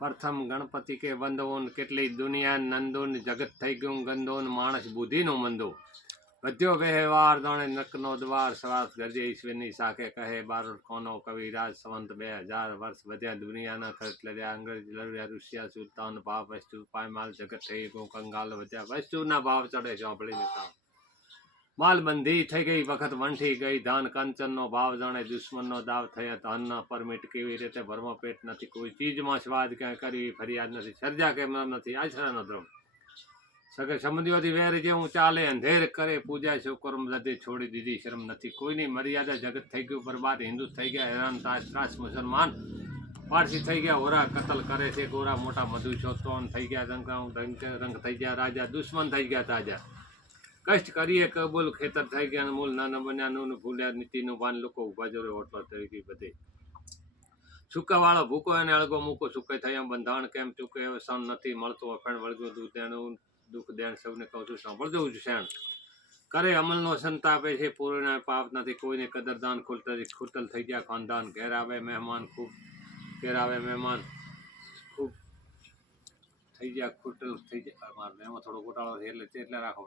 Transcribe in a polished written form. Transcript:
પ્રથમ ગણપતિ કે બંધોન કેટલી દુનિયા નંદોન જગત થઈ ગયું ગંદોન માણસ બુદ્ધિનો મંદો બધ્યો વ્યવહાર જાણે નકનો દ્વાર શ્વાસ ગરજે ઈશ્વરની શાખે કહે બારોટ કોનો કવિરાજ સંવંત 2000 વર્ષ વધ્યા દુનિયાના ખર્ચ લડ્યા અંગ્રેજ લડ્યા ઋષિયા સુલતાન ભાવ વસ્તુ પાયમાલ જગત થઈ ગયું કંગાલ વધ્યા વસ્તુના ભાવ ચડે ચોંપડીને તાવ માલબંધી થઈ ગઈ વખત વંઠી ગઈ ધાન કંચનનો ભાવ જાણે દુશ્મનનો દાવ થયા ધનના પરમિટ કેવી રીતે ભરવા પેટ નથી કોઈ ચીજમાં સ્વાદ ક્યાંય કરવી ફરિયાદ નથી સર્જા કેમ નથી આશરાનો દ્રમ સગે સમુદ્યોથી વેર જેવું ચાલે અંધેર કરે પૂજા શુકર્મ લધી છોડી દીધી શરમ નથી કોઈની મર્યાદા જગત થઈ ગયું બરબાદ હિન્દુ થઈ ગયા હેરાન ત્રાસ મુસલમાન પારસી થઈ ગયા હોરા કતલ કરે છે ગોરા મોટા મધુ ચોતોન થઈ ગયા રંગ થઈ ગયા રાજા દુશ્મન થઈ ગયા તાજા કષ્ટ કરીએ કબૂલ ખેતર થઈ ગયા મૂલ નાના બન્યા નું ભૂલ્યા નીતિનું ભાન લોકો ઉભા જોડે ઓટલો થઈ ગઈ બધે સુકા વાળો ભૂકો એને અળગો મૂકો સુકે થયા બંધાણ કેમ ચૂકે હવે સન નથી મળતું અફેણ વળગ્યું દૂધ દેણું દુઃખ દેણ સૌને કહું છું સાંભળજો શેણ કરે અમલનો સંતાપે છે પૂર્ણ પાપ નથી કોઈને કદરદાન ખૂટલ થઈ ગયા ખાનદાન ઘેર આવે મહેમાન ખૂબ ઘેર આવે મહેમાન ખૂબ થઈ ગયા ખૂટલ થઈ જાય મારે એમાં થોડો ગોટાળો છે એટલે રાખો.